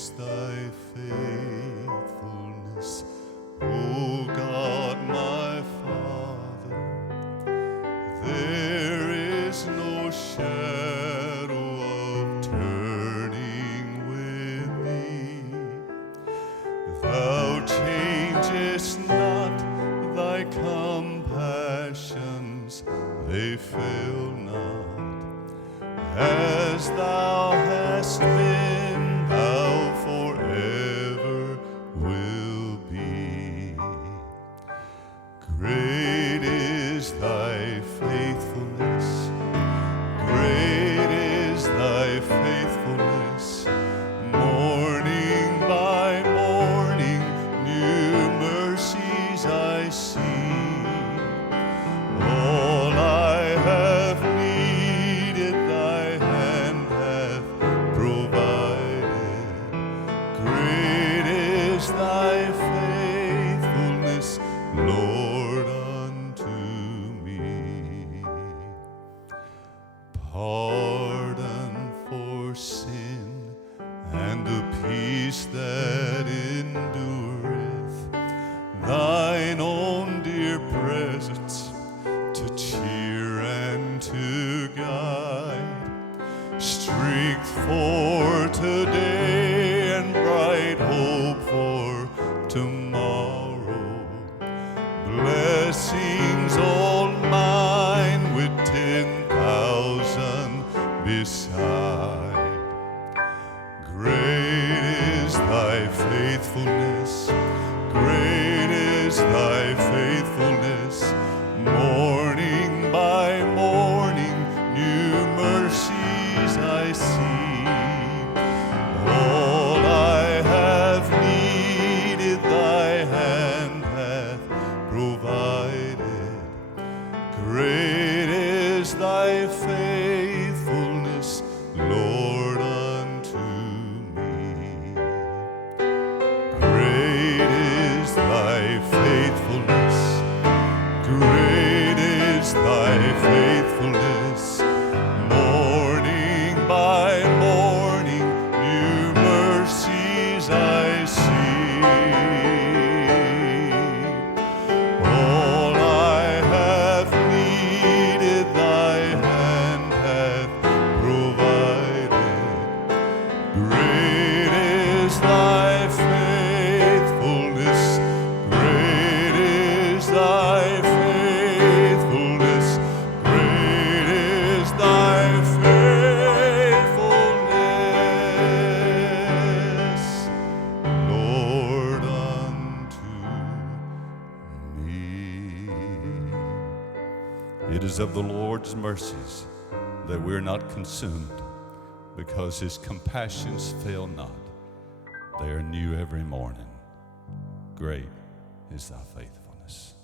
is thy faithfulness, O God my Father. There is no shadow of turning with thee. Thou changest not, thy compassions, they fail not. As thou hast been, thou forever will be. Great is thy faithfulness, great is thy faithfulness. Morning by morning, new mercies I see. All I have needed, thy hand hath provided. Great is thy faithfulness, Lord, unto me. Pardon for sin and a peace that endureth, thine own dear presence to cheer and to guide, strength for today and bright hope for tomorrow, blessings all mine with 10,000 beside. Great is thy faithfulness, great is thy faithfulness. Morning by morning, new mercies I see. All I have needed, thy hand hath provided. Great is thy faithfulness, Lord, unto me. Great is thy faithfulness, great is thy faithfulness. Morning by morning, new mercies I see. All I have needed, thy hand hath provided. Great is thy faithfulness, great is thy faithfulness, great is thy faithfulness, Lord, unto me. It is of the Lord's mercies that we're not consumed, because his compassions fail not. They are new every morning. Great is thy faithfulness.